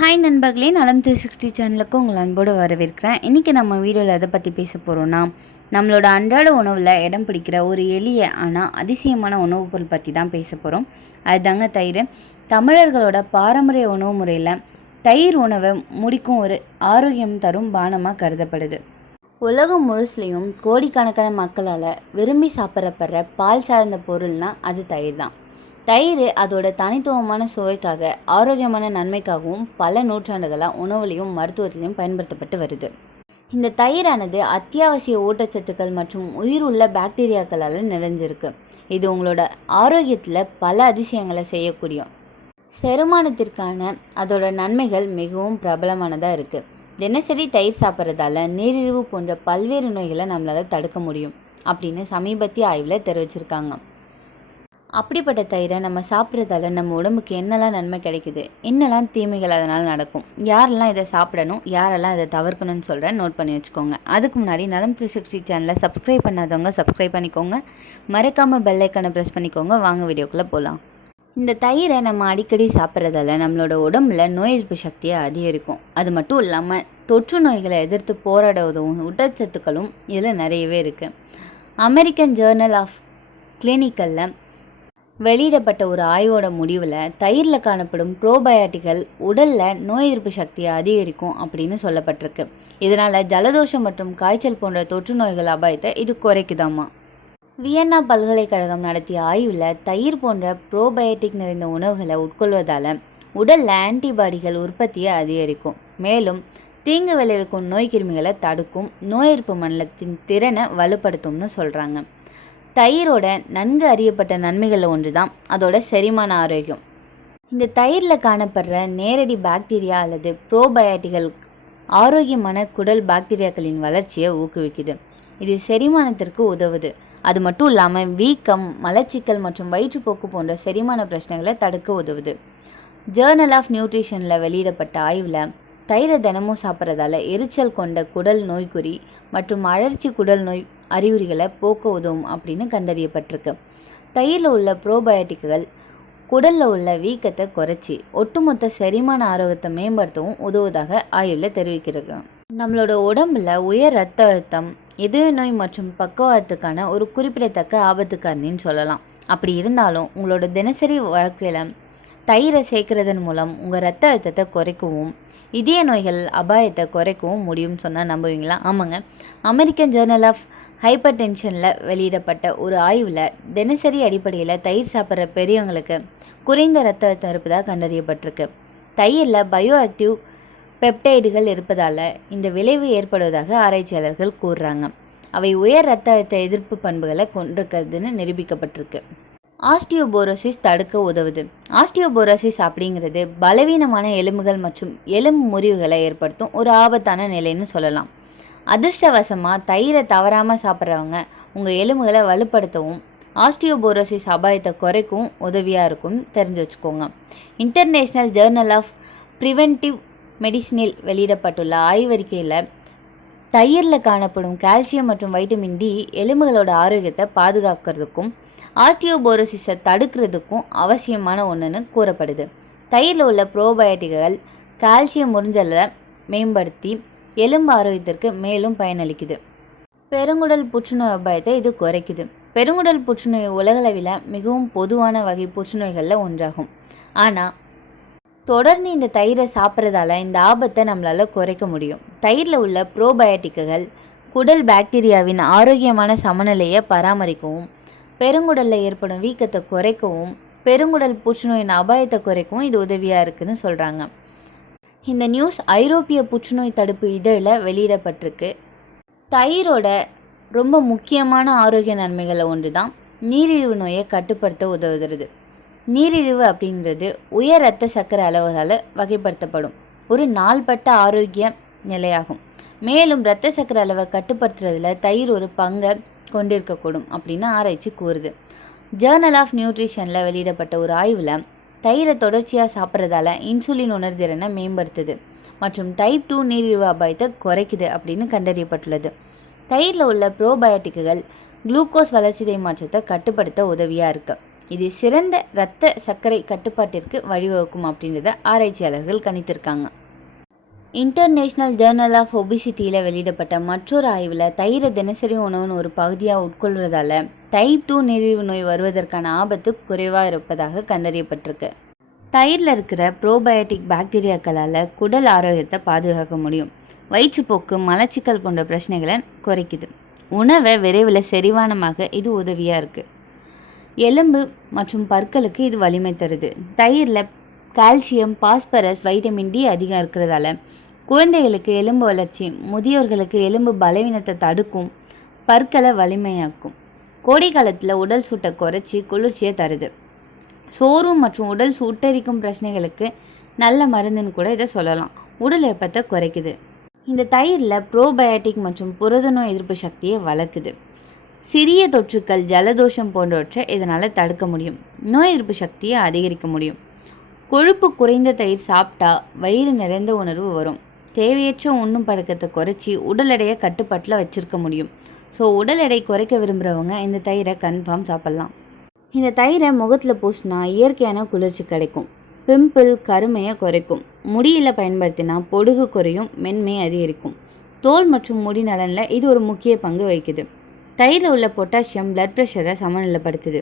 Hi நண்பர்களே, நலம் 360 சேனலுக்கு உங்கள் அன்போடு வரவேற்கிறேன். இன்றைக்கி நம்ம வீடியோவில் எதை பற்றி பேச போகிறோன்னா, நம்மளோட அன்றாட உணவில் இடம் பிடிக்கிற ஒரு எளிய ஆனால் அதிசயமான உணவுப் பொருள் பற்றி தான் பேச போகிறோம். அதுதாங்க தயிர். தமிழர்களோட பாரம்பரிய உணவு முறையில் தயிர் உணவை முடிக்கும் ஒரு ஆரோக்கியம் தரும் பானமாக கருதப்படுது. உலகம் முழுசுலேயும் கோடிக்கணக்கான மக்களால் விரும்பி சாப்பிட்றப்படுற பால் சார்ந்த பொருள்னால் அது தயிர் தான். தயிர் அதோட தனித்துவமான சுவைக்காக, ஆரோக்கியமான நன்மைக்காகவும் பல நூற்றாண்டுகளாக உணவுலையும் மருத்துவத்திலையும் பயன்படுத்தப்பட்டு வருது. இந்த தயிரானது அத்தியாவசிய ஊட்டச்சத்துக்கள் மற்றும் உயிர் உள்ள பாக்டீரியாக்களால் நிறைஞ்சிருக்கு. இது உங்களோட ஆரோக்கியத்தில் பல அதிசயங்களை செய்யக்கூடிய செரிமானத்திற்கான அதோட நன்மைகள் மிகவும் பிரபலமானதாக இருக்குது. தினசரி தயிர் சாப்பிட்றதால நீரிழிவு போன்ற பல்வேறு நோய்களை நம்மளால் தடுக்க முடியும் அப்படின்னு சமீபத்திய ஆய்வில் தெரிவிச்சிருக்காங்க. அப்படிப்பட்ட தயிரை நம்ம சாப்பிட்றதால நம்ம உடம்புக்கு என்னெல்லாம் நன்மை கிடைக்குது, என்னெல்லாம் தீமைகள் அதனால் நடக்கும், யாரெல்லாம் இதை சாப்பிடணும், யாரெல்லாம் இதை தவிர்க்கணும்னு சொல்கிறேன், நோட் பண்ணி வச்சுக்கோங்க. அதுக்கு முன்னாடி நலம் 360 சேனலை சப்ஸ்கிரைப் பண்ணாதவங்க சப்ஸ்கிரைப் பண்ணிக்கோங்க, மறக்காமல் பெல் ஐக்கானை ப்ரெஸ் பண்ணிக்கோங்க. வாங்க வீடியோக்குள்ளே போகலாம். இந்த தயிரை நம்ம அடிக்கடி சாப்பிட்றதால நம்மளோட உடம்புல நோய் எதிர்ப்பு சக்தியை அதிகரிக்கும். அது மட்டும் இல்லாமல் தொற்று நோய்களை எதிர்த்து போராட உதவும் ஊட்டச்சத்துக்களும் இதில் நிறையவே இருக்குது. அமெரிக்கன் ஜேர்னல் ஆஃப் கிளினிக்கலில் வெளியிடப்பட்ட ஒரு ஆய்வோட முடிவில் தயிரில் காணப்படும் ப்ரோபயாட்டிகள் உடலில் நோய் எதிர்ப்பு சக்தியை அதிகரிக்கும் அப்படின்னு சொல்லப்பட்டிருக்கு. இதனால் ஜலதோஷம் மற்றும் காய்ச்சல் போன்ற தொற்று நோய்கள் அபாயத்தை இது குறைக்குதாமா. வியன்னா பல்கலைக்கழகம் நடத்திய ஆய்வில் தயிர் போன்ற ப்ரோபயோட்டிக் நிறைந்த உணவுகளை உட்கொள்வதால் உடலில் ஆன்டிபாடிகள் உற்பத்தியை அதிகரிக்கும். மேலும் தீங்கு விளைவிக்கும் நோய் கிருமிகளை தடுக்கும், நோய் எதிர்ப்பு மண்டலத்தின் திறனை வலுப்படுத்தும்னு சொல்கிறாங்க. தயிரோட நன்கு அறியப்பட்ட நன்மைகளில் ஒன்று தான் அதோட செரிமான ஆரோக்கியம். இந்த தயிரில் காணப்படுற நேரடி பாக்டீரியா அல்லது ப்ரோபயாட்டிகள் ஆரோக்கியமான குடல் பாக்டீரியாக்களின் வளர்ச்சியை ஊக்குவிக்குது. இது செரிமானத்திற்கு உதவுது. அது மட்டும் இல்லாமல் வீக்கம், மலச்சிக்கல் மற்றும் வயிற்றுப்போக்கு போன்ற செரிமான பிரச்சனைகளை தடுக்க உதவுது. ஜேர்னல் ஆஃப் நியூட்ரிஷனில் வெளியிடப்பட்ட ஆய்வில் தயிரை தினமும் சாப்பிட்றதால எரிச்சல் கொண்ட குடல் நோய்க்குறி மற்றும் அழற்சி குடல் நோய் அறிகுறிகளை போக்க உதவும் அப்படின்னு கண்டறியப்பட்டிருக்கு. தயிரில் உள்ள ப்ரோபயோட்டிக்குகள் குடலில் உள்ள வீக்கத்தை குறைச்சி ஒட்டுமொத்த செரிமான ஆரோக்கியத்தை மேம்படுத்தவும் உதவுவதாக ஆய்வில் தெரிவிக்கிறது. நம்மளோட உடம்புல உயர் இரத்த அழுத்தம், இதய நோய் மற்றும் பக்கவாதத்துக்கான ஒரு குறிப்பிடத்தக்க ஆபத்து காரணின்னு சொல்லலாம். அப்படி இருந்தாலும் உங்களோட தினசரி வாழ்க்கையில் தயிரை சேர்க்கறதன் மூலம் உங்கள் இரத்த அழுத்தத்தை குறைக்கவும் இதய நோய்கள் அபாயத்தை குறைக்கவும் முடியும்னு சொன்னால் நம்புவீங்களா? ஆமாங்க. அமெரிக்கன் ஜேர்னல் ஆஃப் ஹைப்பர் டென்ஷனில் வெளியிடப்பட்ட ஒரு ஆய்வில் தினசரி அடிப்படையில் தயிர் சாப்பிட்ற பெரியவங்களுக்கு குறைந்த இரத்த அழுத்தம் இருப்பதாக கண்டறியப்பட்டிருக்கு. தயிரில் பயோ ஆக்டிவ் பெப்டைடுகள் இருப்பதால் இந்த விளைவு ஏற்படுவதாக ஆராய்ச்சியாளர்கள் கூறுறாங்க. அவை உயர் இரத்த அழுத்த எதிர்ப்பு பண்புகளை கொண்டிருக்கிறதுன்னு நிரூபிக்கப்பட்டிருக்கு. ஆஸ்டியோபோரோசிஸ் தடுக்க உதவுது. ஆஸ்டியோபோரோசிஸ் அப்படிங்கிறது பலவீனமான எலும்புகள் மற்றும் எலும்பு முறிவுகளை ஏற்படுத்தும் ஒரு ஆபத்தான நிலைன்னு சொல்லலாம். அதிர்ஷ்டவசமாக தயிரை தவறாமல் சாப்பிட்றவங்க உங்கள் எலும்புகளை வலுப்படுத்தவும் ஆஸ்டியோபோரோசிஸ் அபாயத்தை குறைக்கவும் உதவியாக இருக்கும்னு தெரிஞ்சு வச்சுக்கோங்க. இன்டர்நேஷ்னல் ஜேர்னல் ஆஃப் ப்ரிவென்டிவ் மெடிசினில் வெளியிடப்பட்டுள்ள ஆய்வறிக்கையில் தயிரில் காணப்படும் கால்சியம் மற்றும் வைட்டமின் டி எலும்புகளோட ஆரோக்கியத்தை பாதுகாக்கிறதுக்கும் ஆஸ்டியோபோரோசிஸை தடுக்கிறதுக்கும் அவசியமான ஒன்றுன்னு கூறப்படுது. தயிரில் உள்ள ப்ரோபயோட்டிக்குகள் கால்சியம் உறிஞ்சலை மேம்படுத்தி எலும்பு ஆரோக்கியத்திற்கு மேலும் பயனளிக்குது. பெருங்குடல் புற்றுநோய் அபாயத்தை இது குறைக்குது. பெருங்குடல் புற்றுநோய் உலகளவில் மிகவும் பொதுவான வகை புற்றுநோய்களில் ஒன்றாகும். ஆனால் தொடர்ந்து இந்த தயிரை சாப்பிட்றதால இந்த ஆபத்தை நம்மளால் குறைக்க முடியும். தயிரில் உள்ள ப்ரோபயோட்டிக்குகள் குடல் பாக்டீரியாவின் ஆரோக்கியமான சமநிலையை பராமரிக்கவும், பெருங்குடலில் ஏற்படும் வீக்கத்தை குறைக்கவும், பெருங்குடல் புற்றுநோயின் அபாயத்தை குறைக்கவும் இது உதவியாக இருக்குதுன்னு சொல்கிறாங்க. இந்த நியூஸ் ஐரோப்பிய புற்றுநோய் தடுப்பு இதழில் வெளியிடப்பட்டிருக்கு. தயிரோட ரொம்ப முக்கியமான ஆரோக்கிய நன்மைகளில் ஒன்று தான் நீரிழிவு நோயை கட்டுப்படுத்த உதவுகிறது. நீரிழிவு அப்படிங்கிறது உயர் இரத்த சர்க்கரை அளவுகளால் வகைப்படுத்தப்படும் ஒரு நாள்பட்ட ஆரோக்கிய நிலையாகும். மேலும் இரத்த சர்க்கரை அளவை கட்டுப்படுத்துறதுல தயிர் ஒரு பங்கை கொண்டிருக்கக்கூடும் அப்படின்னு ஆராய்ச்சி கூறுது. ஜேர்னல் ஆஃப் நியூட்ரிஷனில் வெளியிடப்பட்ட ஒரு ஆய்வில் தயிரை தொடர்ச்சியாக சாப்பிட்றதால இன்சுலின் உணர்திறனை மேம்படுத்துது மற்றும் டைப் 2 நீரிழிவு அபாயத்தை குறைக்குது அப்படின்னு கண்டறியப்பட்டுள்ளது. தயிரில் உள்ள ப்ரோபயோட்டிக்குகள் குளுக்கோஸ் வளர்சிதை மாற்றத்தை கட்டுப்படுத்த உதவியாக இருக்குது. இது சிறந்த இரத்த சர்க்கரை கட்டுப்பாட்டிற்கு வழிவகுக்கும் அப்படின்றத ஆராய்ச்சியாளர்கள் கணித்திருக்காங்க. இன்டர்நேஷ்னல் ஜேர்னல் ஆஃப் ஒபிசிட்டியில் வெளியிடப்பட்ட மற்றொரு ஆய்வில் தயிரை தினசரி உணவின் ஒரு பகுதியாக உட்கொள்வதால் டைப் 2 நீரிழிவு நோய் வருவதற்கான ஆபத்து குறைவாக இருப்பதாக கண்டறியப்பட்டிருக்கு. தயிரில் இருக்கிற ப்ரோபயோட்டிக் பாக்டீரியாக்களால் குடல் ஆரோக்கியத்தை பாதுகாக்க முடியும். வயிற்றுப்போக்கு, மலச்சிக்கல் போன்ற பிரச்சனைகளை குறைக்குது. உணவை விரைவில் செரிமானமாக இது உதவியாக இருக்குது. எலும்பு மற்றும் பற்களுக்கு இது வலிமை தருது. தயிரில் கால்சியம், பாஸ்பரஸ், வைட்டமின் டி அதிகம் இருக்கிறதால குழந்தைகளுக்கு எலும்பு வளர்ச்சி, முதியோர்களுக்கு எலும்பு பலவீனத்தை தடுக்கும், பற்களை வலிமையாக்கும். கோடை காலத்தில் உடல் சூட்டை குறைச்சி குளிர்ச்சியை தருது. சோறு மற்றும் உடல் சுட்டரிக்கும் பிரச்சனைகளுக்கு நல்ல மருந்துன்னு கூட இதை சொல்லலாம். உடல் வெப்பத்தை குறைக்குது. இந்த தயிரில் ப்ரோபயோட்டிக் மற்றும் புரத நோய் எதிர்ப்பு சக்தியை வளர்க்குது. சிறிய தொற்றுக்கள், ஜலதோஷம் போன்றவற்றை இதனால் தடுக்க முடியும். நோய் எதிர்ப்பு சக்தியை அதிகரிக்க முடியும். கொழுப்பு குறைந்த தயிர் சாப்பிட்டா வயிறு நிறைந்த உணர்வு வரும். தேவையற்ற உண்ணும் பழக்கத்தை குறைச்சி உடல் எடையை கட்டுப்பாட்டில் வச்சுருக்க முடியும். ஸோ உடல் எடை குறைக்க விரும்புகிறவங்க இந்த தயிரை கன்ஃபார்ம் சாப்பிட்லாம். இந்த தயிரை முகத்தில் பூசினா இயற்கையான குளிர்ச்சி கிடைக்கும். பிம்பிள், கருமையை குறைக்கும். முடியில் பயன்படுத்தினா பொடுகு குறையும், மென்மை அதிகரிக்கும். தோல் மற்றும் முடி நலனில் இது ஒரு முக்கிய பங்கு வகிக்குது. தயிரில் உள்ள பொட்டாசியம் பிளட் ப்ரெஷரை சமநிலைப்படுத்துது.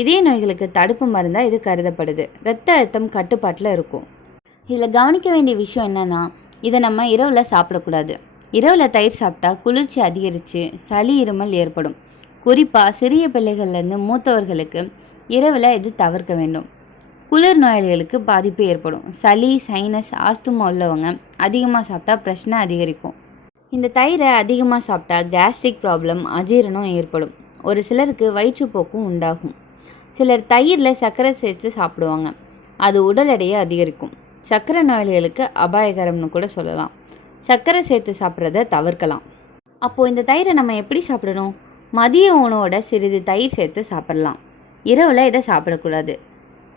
இதய நோய்களுக்கு தடுப்பு மருந்தாக இது கருதப்படுது. இரத்த அழுத்தம் கட்டுப்பாட்டில் இருக்கும். இதில் கவனிக்க வேண்டிய விஷயம் என்னென்னா, இதை நம்ம இரவில் சாப்பிடக்கூடாது. இரவில் தயிர் சாப்பிட்டா குளிர்ச்சி அதிகரித்து சளி, இருமல் ஏற்படும். குறிப்பாக சிறிய பிள்ளைகள்லேருந்து மூத்தவர்களுக்கு இரவில் இது தவிர்க்க வேண்டும். குளிர் நோயாளிகளுக்கு பாதிப்பு ஏற்படும். சளி, சைனஸ், ஆஸ்துமா உள்ளவங்க அதிகமாக சாப்பிட்டா பிரச்சனை அதிகரிக்கும். இந்த தயிரை அதிகமாக சாப்பிட்டா கேஸ்ட்ரிக் ப்ராப்ளம், அஜீரணம் ஏற்படும். ஒரு சிலருக்கு வயிற்றுப்போக்கும் உண்டாகும். சிலர் தயிரில் சர்க்கரை சேர்த்து சாப்பிடுவாங்க. அது உடல் எடையை அதிகரிக்கும். சர்க்கரை நோயாளிகளுக்கு அபாயகரம்னு கூட சொல்லலாம். சர்க்கரை சேர்த்து சாப்பிட்றத தவிர்க்கலாம். அப்போது இந்த தயிரை நம்ம எப்படி சாப்பிடணும்? மதிய உணவோட சிறிது தயிர் சேர்த்து சாப்பிடலாம். இரவில் இதை சாப்பிடக்கூடாது.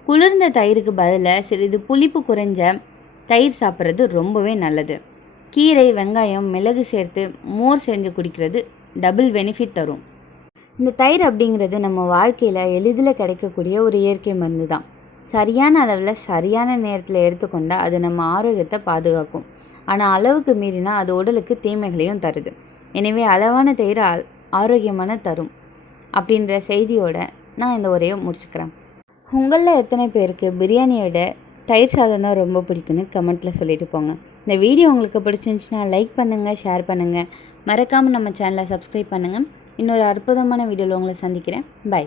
குளிர்ந்த தயிருக்கு பதிலாக சிறிது புளிப்பு குறைஞ்ச தயிர் சாப்பிட்றது ரொம்பவே நல்லது. கீரை, வெங்காயம், மிளகு சேர்த்து மோர் செஞ்சு குடிக்கிறது டபுள் பெனிஃபிட் தரும். இந்த தயிர் அப்படிங்கிறது நம்ம வாழ்க்கையில் எளிதில் கிடைக்கக்கூடிய ஒரு இயற்கை மருந்து தான். சரியான அளவில் சரியான நேரத்தில் எடுத்துக்கொண்டால் அது நம்ம ஆரோக்கியத்தை பாதுகாக்கும். ஆனால் அளவுக்கு மீறினா அது உடலுக்கு தீமைகளையும் தருது. எனவே அளவான தயிர் ஆரோக்கியமான தரும் அப்படின்ற செய்தியோட நான் இந்த உரையை முடிச்சுக்கிறேன். உங்களில் எத்தனை பேருக்கு பிரியாணியை விட தயிர் சாதம் தான் ரொம்ப பிடிக்குன்னு கமெண்ட்டில் சொல்லிட்டு போங்க. இந்த வீடியோ உங்களுக்கு பிடிச்சிருந்துச்சுன்னா லைக் பண்ணுங்கள், ஷேர் பண்ணுங்கள். மறக்காமல் நம்ம சேனலை சப்ஸ்கிரைப் பண்ணுங்கள். இன்னொரு அற்புதமான வீடியோவில் உங்களை சந்திக்கிறேன். பை.